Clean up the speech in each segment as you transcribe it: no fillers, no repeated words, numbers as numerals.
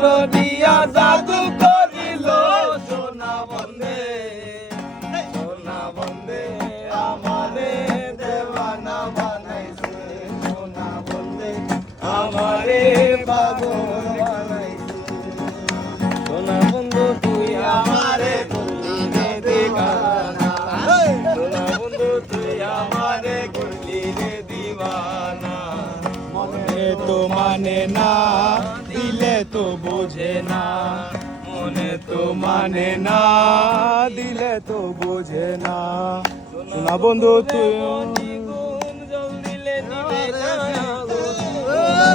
মন্ত্র দিয়া জাদু করিল সোনা বন্ধে, সোনা বন্ধে আমারে দেওয়ানা বানাইছে, সোনা বন্ধে আমারে পাগল বানাইছে। সোনা বন্ধু তুই আমারে করলি রে দিওয়ানা, সোনা বন্ধু তুই আমারে করলি রে দিওয়ানা। মনে তো মানে না দিলে তো বোঝে না, মনে তো মানে না দিলে তো বোঝে না। সোনা বন্ধু তুই জল দিলে নিবে না আগুন,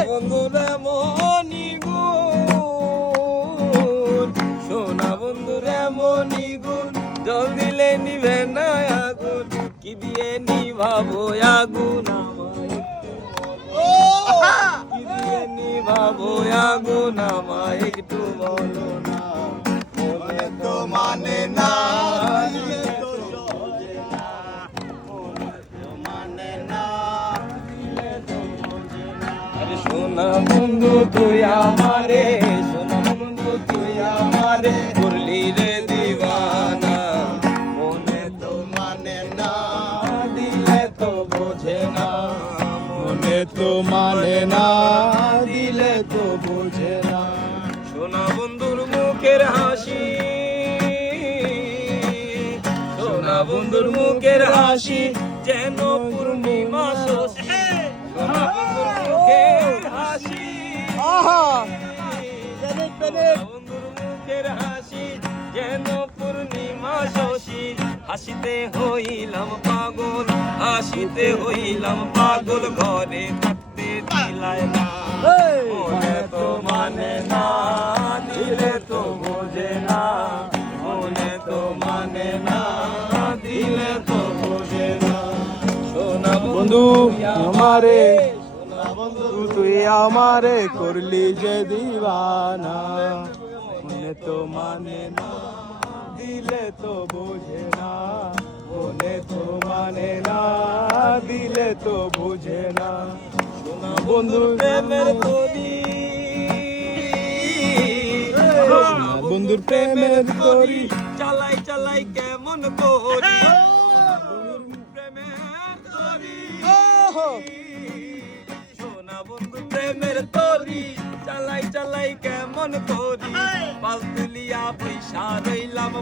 বন্ধু রে মনি গুণ, সোনা বন্ধু রে মনি গুণ, জল দিলে নিবে না আগুন, কি দিয়ে নিভাবো আগুন আমায়, কি দিয়ে নিভাবো আগুন আমায় একটু বলো না। মনে তো মানে না দিলে তো বোঝে না, মনে তো মানে না দিলে তো বোঝে না। আরে সোনা বন্ধু তুই আমারে, সোনা বন্ধু তুই আমারে করলি রে দিওয়ানা, মনে তো মানে না দিলে তো বোঝে না, মনে তো মানে না দিলে তো বোঝে না। সোনা বন্ধুর মুখের হাসি, সোনা বন্ধুর মুখের হাসি যেন পূর্ণিমা শশী, সোনা বন্ধুর মুখের হাসি, সোনা বন্ধুর মুখের হাসি যেন পূর্ণিমা শশী। হাসিতে হইলাম পাগল, হাসিতে হইলাম পাগল, ঘরে থাকতে দিলায় না, মনে তো মানে না দিলে তো বোঝে না, মনে তো মানে না দিলে তো বোঝে না। সোনা বন্ধু আমারে, সোনা বন্ধু তুই আমারে করলি যে দিওয়ানা, মনে তো মানে না দিলে তো বোঝে না, মনে তো মানে না দিলে তো বোঝে না। সোনা বন্ধুর প্রেমের তরি, সোনা বন্ধুর প্রেমের তরি চালাই চালাই কেমন করি, প্রেমের তরি, সোনা বন্ধু প্রেমের তরি চালাই চালাই কেমন করি, পাল তুলিয়া পয়সা রইলাম